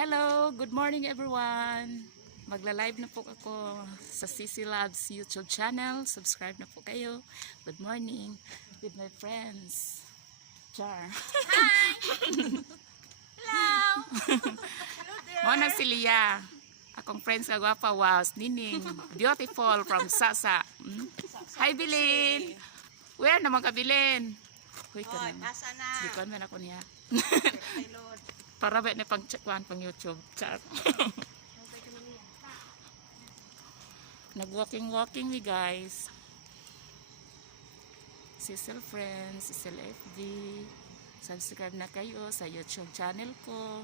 Hello, good morning everyone. Magla-live na po ako sa CC Labs YouTube channel. Subscribe na po kayo. Good morning with my friends. Char. Hi! Hello! Hello there! Mona si Lia. Akong friends ka gwapa. Wow, nining. Beautiful from Sasa. Hi Bilin. Where naman ka Bilin? Huy ka Hoy, naman. asa na? Di ko man ako niya. Kay Lord. Para ba na pang checkwan pang YouTube. Char. Nag-walking we guys. Cecil Friends, Cecil FB. Subscribe na kayo sa YouTube channel ko.